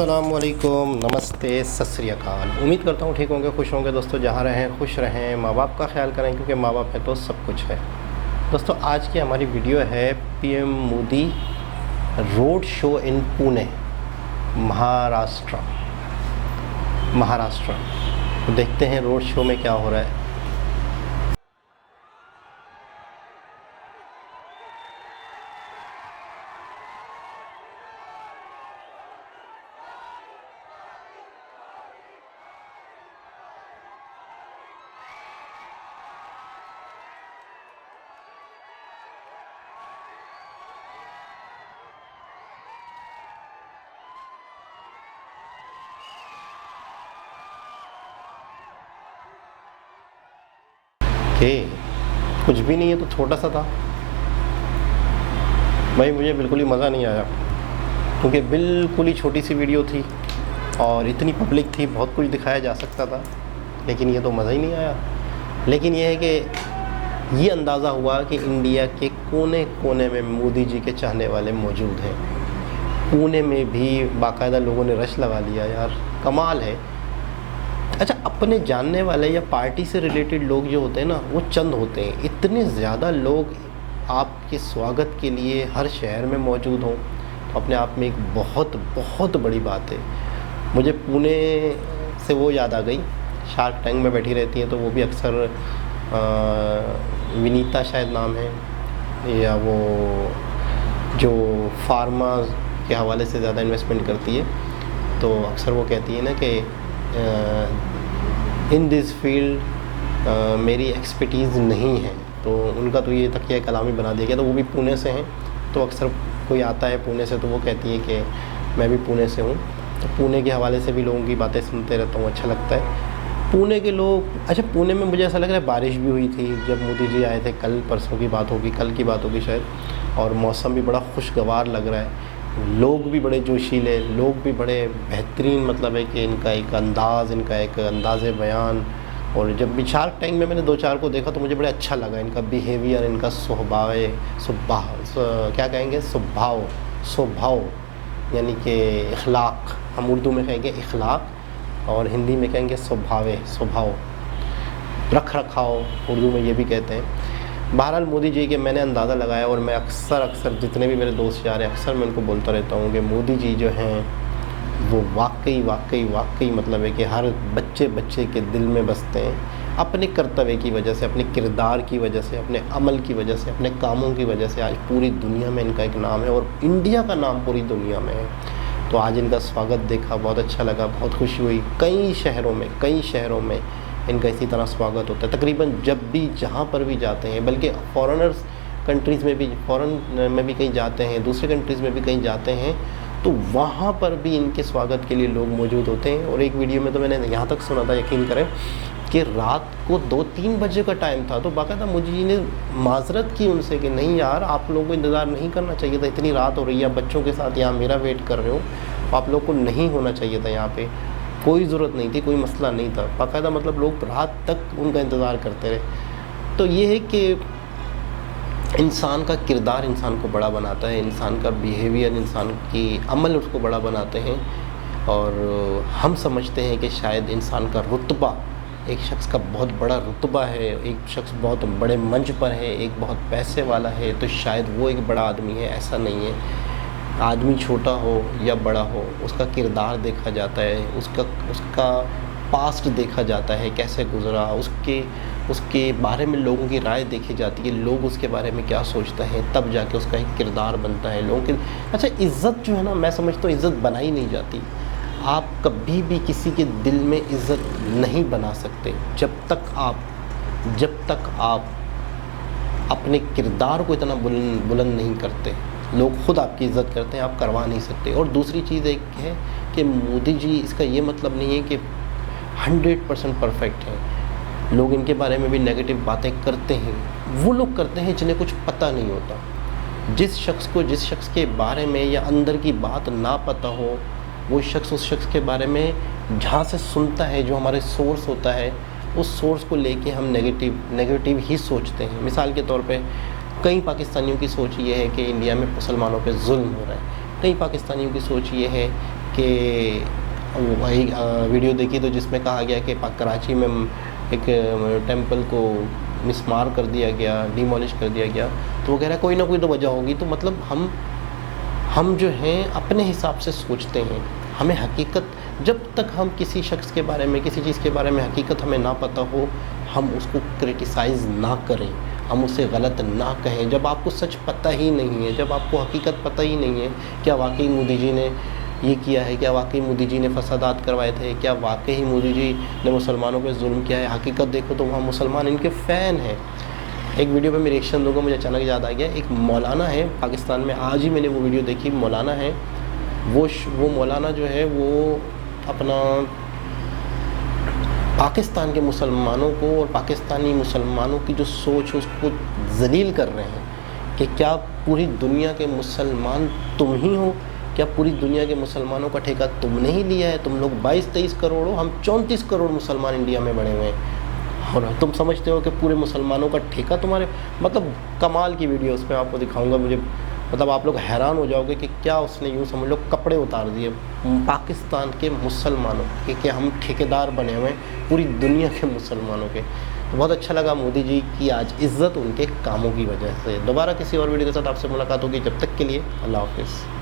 अस्सलामुअलैकुम, नमस्ते, सत श्री अकाल। उम्मीद करता हूँ ठीक होंगे, खुश होंगे दोस्तों। जहाँ रहें खुश रहें, माँ बाप का ख्याल करें क्योंकि माँ बाप है तो सब कुछ है। दोस्तों आज की हमारी वीडियो है PM Modi road show in Pune, Maharashtra. तो देखते हैं रोड शो में क्या हो रहा है। हे, कुछ भी नहीं है तो छोटा सा था भाई, मुझे बिल्कुल ही मज़ा नहीं आया क्योंकि बिल्कुल ही छोटी सी वीडियो थी और इतनी पब्लिक थी, बहुत कुछ दिखाया जा सकता था, लेकिन ये तो मज़ा ही नहीं आया। लेकिन ये है कि ये अंदाज़ा हुआ कि इंडिया के कोने कोने में मोदी जी के चाहने वाले मौजूद हैं। पुणे में भी बाकायदा लोगों ने रश लगा लिया यार, कमाल है। अच्छा, अपने जानने वाले या पार्टी से रिलेटेड लोग जो होते हैं ना, वो चंद होते हैं। इतने ज़्यादा लोग आपके स्वागत के लिए हर शहर में मौजूद हों तो अपने आप में एक बहुत बहुत बड़ी बात है। मुझे पुणे से वो याद आ गई, शार्क टैंक में बैठी रहती हैं तो वो भी अक्सर विनीता शायद नाम है, या वो जो फार्मा के हवाले से ज़्यादा इन्वेस्टमेंट करती है, तो अक्सर वो कहती है ना कि इन दिस फील्ड मेरी एक्सपर्टीज़ नहीं है। तो उनका तो ये तकिया कलामी बना दिया गया। तो वो भी पुणे से हैं, तो अक्सर कोई आता है पुणे से तो वो कहती है कि मैं भी पुणे से हूँ। तो पुणे के हवाले से भी लोगों की बातें सुनते रहता हूँ, अच्छा लगता है। पुणे के लोग, अच्छा पुणे में मुझे ऐसा लग रहा है बारिश भी हुई थी जब मोदी जी आए थे, कल परसों की बात होगी, कल की बात होगी शायद, और मौसम भी बड़ा खुशगवार लग रहा है। लोग भी बड़े जोशीले, लोग भी बड़े बेहतरीन, मतलब है कि इनका एक अंदाज़ बयान। और जब भी शार्क टैंक में मैंने दो चार को देखा तो मुझे बड़ा अच्छा लगा इनका बिहेवियर, इनका क्या कहेंगे, स्वभाव यानी कि इखलाक। हम उर्दू में कहेंगे इखलाक और हिंदी में कहेंगे स्वभाव, रख रखाव उर्दू में ये भी कहते हैं। बहरहाल मोदी जी के मैंने अंदाज़ा लगाया, और मैं अक्सर जितने भी मेरे दोस्त यार हैं, अक्सर मैं उनको बोलता रहता हूँ कि मोदी जी जो हैं वो वाकई मतलब है कि हर बच्चे के दिल में बसते हैं। अपने कर्तव्य की वजह से, अपने किरदार की वजह से, अपने अमल की वजह से, अपने कामों की वजह से आज पूरी दुनिया में इनका एक नाम है, और इंडिया का नाम पूरी दुनिया में है। तो आज इनका स्वागत देखा, बहुत अच्छा लगा, बहुत खुशी हुई। कई शहरों में इनका इसी तरह स्वागत होता है तकरीबन जब भी, जहाँ पर भी जाते हैं। बल्कि फॉरेनर्स कंट्रीज़ में भी, फ़ॉरेन में भी कहीं जाते हैं, दूसरे कंट्रीज़ में भी कहीं जाते हैं, तो वहाँ पर भी इनके स्वागत के लिए लोग मौजूद होते हैं। और एक वीडियो में तो मैंने यहाँ तक सुना था, यकीन करें, कि रात को 2-3 बजे का टाइम था, तो बाकायदा मोदी जी ने माजरत की उनसे कि नहीं यार, आप लोगों को इंतज़ार नहीं करना चाहिए था, इतनी रात हो रही है, बच्चों के साथ यहाँ मेरा वेट कर रहे हो, आप लोग को नहीं होना चाहिए था यहाँ पे, कोई ज़रूरत नहीं थी, कोई मसला नहीं था। बाकायदा मतलब लोग रात तक उनका इंतज़ार करते रहे। तो ये है कि इंसान का किरदार इंसान को बड़ा बनाता है, इंसान का बिहेवियर, इंसान की अमल उसको बड़ा बनाते हैं। और हम समझते हैं कि शायद इंसान का रुतबा, एक शख्स का बहुत बड़ा रुतबा है, एक शख्स बहुत बड़े मंच पर है, एक बहुत पैसे वाला है, तो शायद वो एक बड़ा आदमी है। ऐसा नहीं है। आदमी छोटा हो या बड़ा हो, उसका किरदार देखा जाता है, उसका पास्ट देखा जाता है, कैसे गुज़रा, उसके बारे में लोगों की राय देखी जाती है, लोग उसके बारे में क्या सोचते हैं, तब जाके उसका एक किरदार बनता है लोगों की। अच्छा, इज़्ज़त जो है ना, मैं समझता हूँ इज़्ज़त बनाई नहीं जाती। आप कभी भी किसी के दिल में इज़्ज़त नहीं बना सकते जब तक आप अपने किरदार को इतना बुलंद नहीं करते। लोग खुद आपकी इज़्ज़त करते हैं, आप करवा नहीं सकते। और दूसरी चीज़ एक है कि मोदी जी, इसका ये मतलब नहीं है कि 100% परफेक्ट है। लोग इनके बारे में भी नेगेटिव बातें करते हैं, वो लोग करते हैं जिन्हें कुछ पता नहीं होता। जिस शख्स के बारे में या अंदर की बात ना पता हो, वो शख्स उस शख्स के बारे में जहाँ से सुनता है, जो हमारे सोर्स होता है, उस सोर्स को लेके हम नेगेटिव ही सोचते हैं। मिसाल के तौर पे कई पाकिस्तानियों की सोच ये है कि इंडिया में मुसलमानों पे जुल्म हो रहा है, कई पाकिस्तानियों की सोच ये है कि कि वही वीडियो देखी तो जिसमें कहा गया कि कराची में एक टेंपल को मिसमार कर दिया गया, डिमोलिश कर दिया गया। तो वो कह रहा है कोई ना कोई तो वजह होगी। तो मतलब हम जो हैं अपने हिसाब से सोचते हैं। हमें हकीकत, जब तक हम किसी शख्स के बारे में, किसी चीज़ के बारे में हकीकत हमें ना पता हो, हम उसको क्रिटिसाइज़ ना करें, हम उसे गलत ना कहें। जब आपको सच पता ही नहीं है, जब आपको हकीकत पता ही नहीं है, क्या वाकई मोदी जी ने ये किया है, क्या वाकई मोदी जी ने फसादात करवाए थे, क्या वाकई मोदी जी ने मुसलमानों पे जुल्म किया है, हकीकत देखो तो वहाँ मुसलमान इनके फ़ैन हैं। एक वीडियो पे मैं रिएक्शन दूंगा, मुझे अचानक याद आ गया, एक मौलाना है पाकिस्तान में, आज ही मैंने वो वीडियो देखी। मौलाना है वो मौलाना जो है वो अपना पाकिस्तान के मुसलमानों को और पाकिस्तानी मुसलमानों की जो सोच है उसको ज़लील कर रहे हैं कि क्या पूरी दुनिया के मुसलमान तुम ही हो, क्या पूरी दुनिया के मुसलमानों का ठेका तुमने ही लिया है? तुम लोग 22-23 करोड़ हो, हम 34 करोड़ मुसलमान इंडिया में बने हुए हैं, और तुम समझते हो कि पूरे मुसलमानों का ठेका तुम्हारे। मतलब कमाल की वीडियो, उसमें आपको दिखाऊंगा। मुझे मतलब आप लोग हैरान हो जाओगे कि क्या उसने, यूँ समझ लो, कपड़े उतार दिए पाकिस्तान के मुसलमानों के कि हम ठेकेदार बने हुए हैं पूरी दुनिया के मुसलमानों के। तो बहुत अच्छा लगा मोदी जी की आज इज़्ज़त उनके कामों की वजह से। दोबारा किसी और वीडियो के साथ आपसे मुलाकात होगी, जब तक के लिए अल्लाह हाफ़िज़।